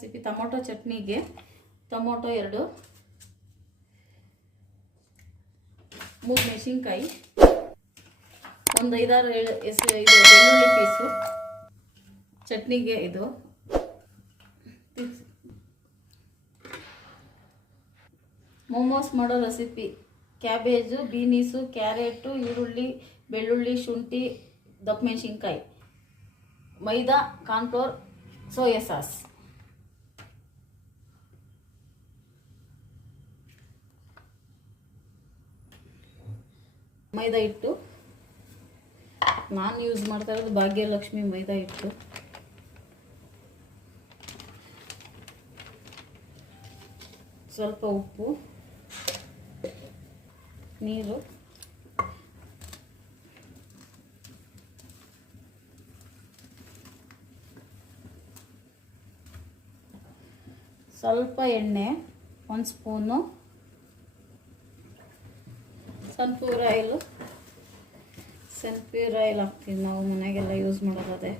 Recipe tomato ಚಟ್ನಿಗೆ tomato 2, 3 ಮೆಣಸಿನ್ಕಾಯಿ, ಒಂದು 5-6 ಇದು ಬೆಳ್ಳುಳ್ಳಿ ಪೀಸು ಚಟ್ನಿಗೆ. ಇದು ಮೋಮೋಸ್ ಮಾಡೋ ರೆಸಿಪಿ: ಕ್ಯಾಬೇಜು, ಬೀನೀಸು, ಕ್ಯಾರೆಟು, ಈರುಳ್ಳಿ, ಬೆಳ್ಳುಳ್ಳಿ, ಶುಂಠಿ, ದಪ್ಪ ಮೆಣಸಿನ್ಕಾಯಿ, ಮೈದಾ, ಕಾರ್ನ್ಫ್ಲೋರ್, ಸೋಯಾ ಸಾಸ್. ಮೈದಾ ಹಿಟ್ಟು ನಾನು ಯೂಸ್ ಮಾಡ್ತಾ ಇರೋದು ಭಾಗ್ಯಲಕ್ಷ್ಮಿ ಮೈದಾ ಹಿಟ್ಟು. ಸ್ವಲ್ಪ ಉಪ್ಪು, ನೀರು, ಸ್ವಲ್ಪ ಎಣ್ಣೆ, 1 ಸ್ಪೂನು ಸನ್ಫ್ಲವರ್ ಆಯಿಲ್ ಹಾಕ್ತೀವಿ. ನಾವು ಮನೆಗೆಲ್ಲ ಯೂಸ್ ಮಾಡೋದೇ.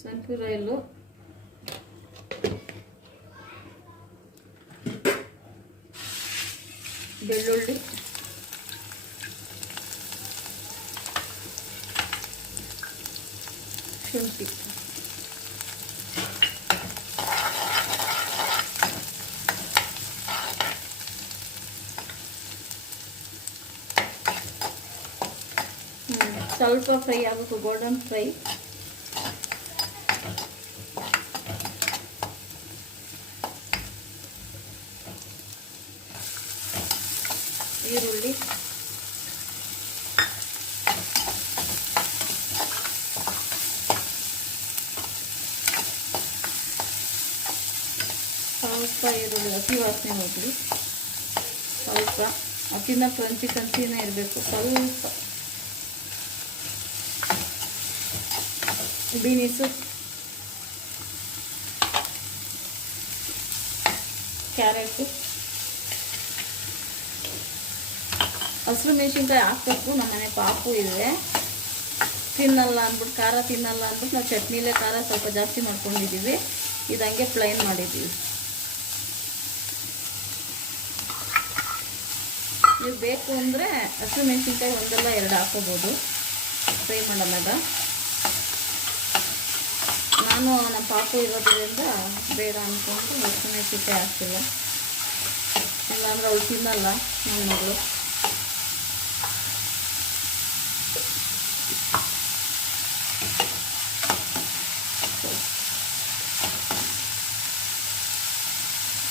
ಸನ್ಫ್ಲವರ್ ಆಯಿಲು, ಬೆಳ್ಳುಳ್ಳಿ, ಶುಂಠಿ, ಸ್ವಲ್ಪ ಫ್ರೈ ಆಗಬೇಕು, ಗೋಲ್ಡನ್ ಫ್ರೈ. ಈರುಳ್ಳಿ, ಸ್ವಲ್ಪ ಈರುಳ್ಳಿ ಹಸಿ ವಾಸನೆ ಹೋಗಲಿ. ಸ್ವಲ್ಪ ಅತಿನ ಕ್ರಂಚಿನೇ ಇರಬೇಕು. ಸ್ವಲ್ಪ ಬೀನೀಸು, ಕ್ಯಾರೆಟು, ಹಸಿರು ಮೆಣಸಿನ್ಕಾಯಿ ಹಾಕಬೇಕು. ನಮ್ಮನೆ ಪಾಪು ಇದೆ, ತಿನ್ನಲ್ಲ ಅಂದ್ಬಿಟ್ಟು, ಖಾರ ತಿನ್ನಲ್ಲ ಅಂದ್ಬಿಟ್ಟು ನಾವು ಚಟ್ನಿಲೇ ಖಾರ ಸ್ವಲ್ಪ ಜಾಸ್ತಿ ಮಾಡ್ಕೊಂಡಿದ್ದೀವಿ. ಇದು ಹಂಗೆ ಪ್ಲೈನ್ ಮಾಡಿದ್ದೀವಿ. ನೀವು ಬೇಕು ಅಂದರೆ ಹಸಿರು ಮೆಣಸಿನ್ಕಾಯಿ 1-2 ಹಾಕೋಬೋದು ಫ್ರೈ ಮಾಡೋದಾಗ. ನಾನು ನಮ್ಮ ಪಾಪು ಇರೋದ್ರಿಂದ ಬೇಡ ಅಂದ್ಕೊಂಡು ಹಸಿರು ಮೆಣಸಿನ್ಕಾಯಿ ಹಾಕ್ತಿಲ್ಲ, ಇಲ್ಲಾಂದ್ರೆ ಅವಳು ತಿನ್ನಲ್ಲ ನನ್ನ ಮಗಳು.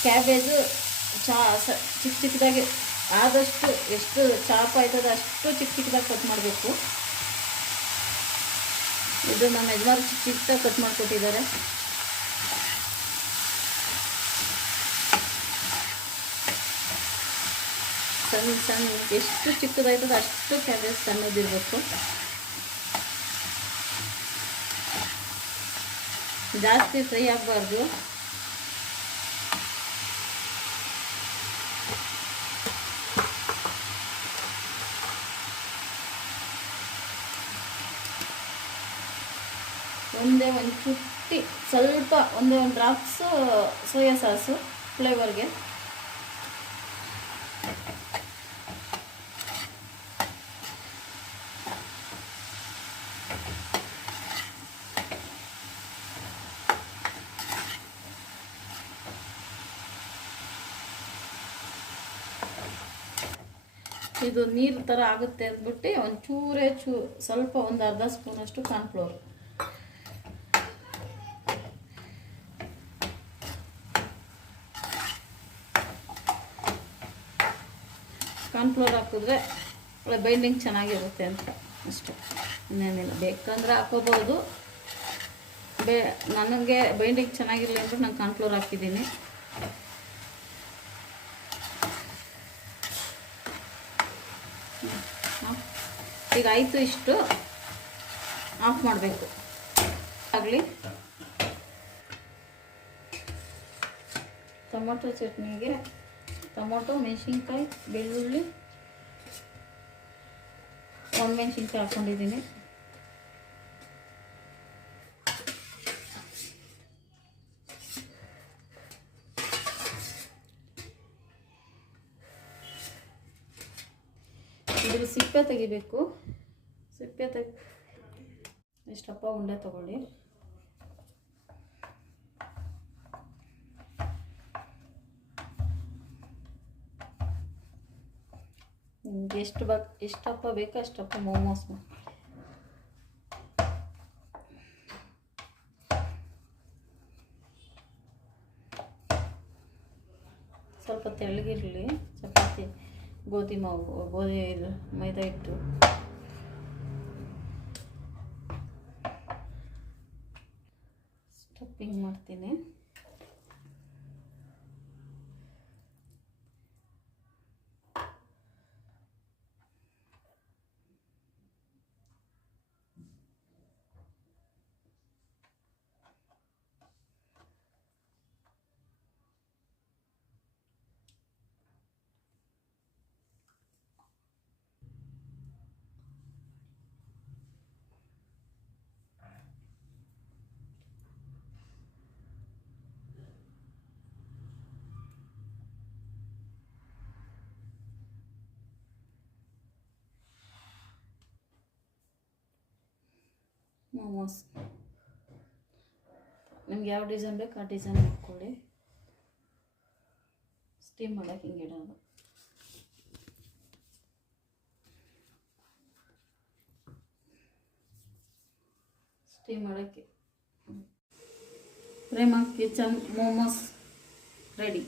ಕ್ಯಾಬೇಜು ಚಿಕ್ಕ ಚಿಕ್ಕದಾಗಿ, ಆದಷ್ಟು ಎಷ್ಟು ಚಾಪ್ ಆಯ್ತದೆ ಅಷ್ಟು ಚಿಕ್ಕ ಚಿಕ್ಕದಾಗಿ ಕಟ್ ಮಾಡಬೇಕು. ಇದು ನಮ್ಮ ಯಜಮಾನ್ರು ಚಿಕ್ಕ ಚಿಕ್ಕದಾಗಿ ಕಟ್ ಮಾಡಿಕೊಟ್ಟಿದ್ದಾರೆ. ಸಣ್ಣ ಸಣ್ಣ ಎಷ್ಟು ಚಿಕ್ಕದಾಯ್ತದೆ ಅಷ್ಟು ಕ್ಯಾಬೇಜ್ ಸಣ್ಣದಿರಬೇಕು. ಜಾಸ್ತಿ ಫ್ರೈ ಆಗಬಾರ್ದು. ಒಂದು ಚುಟ್ಟಿ ಸ್ವಲ್ಪ ಒಂದು ಡ್ರಾಪ್ಸ್ ಸೋಯಾ ಸಾಸು ಫ್ಲೇವರ್ಗೆ. ಇದು ನೀರು ಥರ ಆಗುತ್ತೆ ಅಂದ್ಬಿಟ್ಟು ಒಂಚೂರೇ ಸ್ವಲ್ಪ ಒಂದು ಅರ್ಧ ಸ್ಪೂನಷ್ಟು ಕಾರ್ನ್ಫ್ಲೋರ್. ಕಾರ್ನ್ಫ್ಲೋರ್ ಹಾಕಿದ್ರೆ ಬೈಂಡಿಂಗ್ ಚೆನ್ನಾಗಿರುತ್ತೆ ಅಂತ ಅಷ್ಟೇ, ಇನ್ನೇನಿಲ್ಲ. ಬೇಕಂದ್ರೆ ಹಾಕೋಬೋದು. ನನಗೆ ಬೈಂಡಿಂಗ್ ಚೆನ್ನಾಗಿರಲಿ ಅಂದ್ಬಿಟ್ಟು ನಾನು ಕಾರ್ನ್ಫ್ಲೋರ್ ಹಾಕಿದ್ದೀನಿ. ಈಗ ಆಯಿತು, ಇಷ್ಟು ಆಫ್ ಮಾಡಬೇಕು. ಆಗಲಿ. ಟೊಮೊಟೊ ಚಟ್ನಿಗೆ ಟೊಮೊಟೊ, ಮೆಣಸಿನ್ಕಾಯಿ, ಬೆಳ್ಳುಳ್ಳಿ, ಒಣಮೆಣ್ಸಿನ್ಕಾಯಿ ಹಾಕ್ಕೊಂಡಿದ್ದೀನಿ. ಇದ್ರ ಸಿಪ್ಪೆ ತೆಗಿಬೇಕು. ಸಿಪ್ಪೆ ಇಷ್ಟಪ್ಪ ಉಂಡೆ ತಗೊಳ್ಳಿ. ನಿಮ್ಗೆ ಎಷ್ಟಪ್ಪ ಬೇಕೋ ಅಷ್ಟಪ್ಪ ಮೋಮೋಸ್. ಸ್ವಲ್ಪ ತೆಳ್ಳಗಿರಲಿ ಚಪಾತಿ. ಗೋಧಿ ಇದು ಮೈದಾ ಹಿಟ್ಟು. ಸ್ಟಫಿಂಗ್ ಮಾಡ್ತೀನಿ. ಮೋಮೋಸ್ ನಿಮ್ಗೆ ಯಾವ ಡಿಸೈನ್ ಬೇಕು ಆ ಡಿಸೈನ್ ಮಾಡ್ಕೊಳ್ಳಿ. ಸ್ಟೀಮ್ ಮಾಡೋಕೆ ಹಿಂಗೆ ಇಡೋದು. ಸ್ಟೀಮ್ ಮಾಡೋಕ್ಕೆ ಪ್ರೇಮ ಕಿಚನ್ ಮೋಮೋಸ್ ರೆಡಿ.